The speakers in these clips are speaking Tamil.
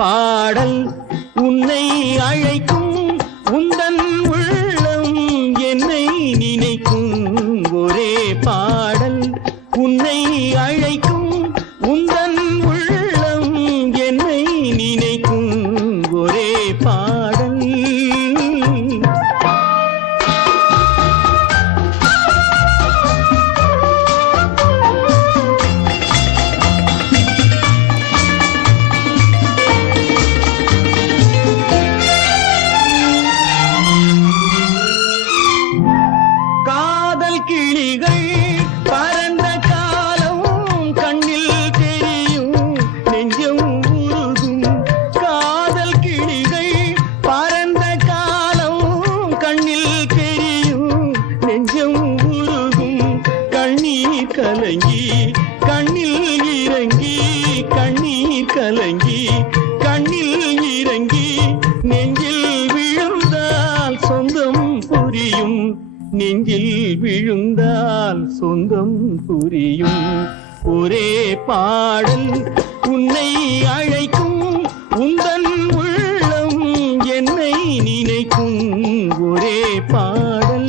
பாடல் உன்னை அழைக்கும் உந்தன் உள்ளம் என்னை நினைக்கும் ஒரே பாடல் உன்னை அழைக்கும் உந்தன் உள்ளம் என்னை நினைக்கும் ஒரே பாடல் கிளிகள் பறந்த காலம் கண்ணில் தெரியும் நெஞ்சம் உருகும் காதல் கிளிகள் பறந்த காலம் கண்ணில் தெரியும் நெஞ்சம் உருகும் கண்ணீர் கலங்கி கண்ணில் இறங்கி கண்ணீர் கலங்கி கண்ணில் இறங்கி நெஞ்சில் விழுந்தால் சொந்தம் புரியும் நெஞ்சில் விழுந்தால் சொந்தம் புரியும் ஒரே பாடல் உன்னை அழைக்கும் உந்தன் உள்ளம் என்னை நினைக்கும் ஒரே பாடல்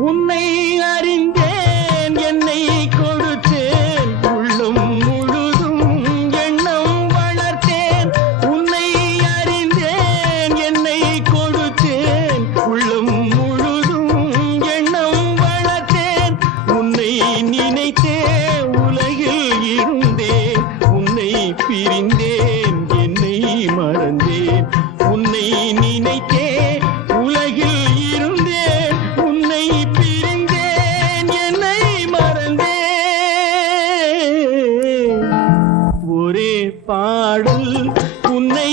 உன்னை அறிந்தேன் என்னை கொடுத்தேன் உள்ளம் முழுதும் எண்ணம் வளர்த்தேன் உன்னை அறிந்தேன் என்னை கொடுத்தேன் உள்ளம் முழுதும் எண்ணம் வளர்த்தேன் உன்னை நினைத்தே உலகில் இருந்தேன் உன்னை பிரிந்தேன் என்னை மறந்தேன் உன்னை நினைத்தே உலகில் இருந்தேன் உன்னை பிரிந்தேன் என்னை மறந்தேன் ஒரே பாடல் உன்னை